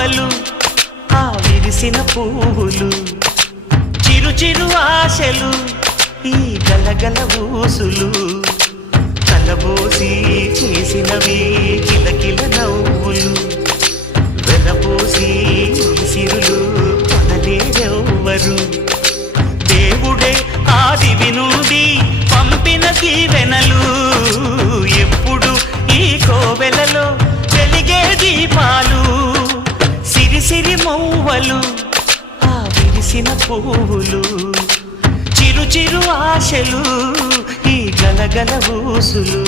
మౌవలు ఆ విరిసిన పువ్వులు చిరు చిరు ఆశలు ఈ గలగల ఊసులు కలబోసి చేసినవి కిలకిల నవ్వులు వెలబోసి సిరులు కొనలేరెవ్వరు దేవుడే ఆదివి నుండి పంపిన దీవెనలు ఎప్పుడు ఈ కోవెలలో వెలిగే దీపాలు సిరి సిరి మౌవలు ఆ విరిసిన పువ్వులు చిరు చిరు ఆశలు ఈ గలగల ఊసులు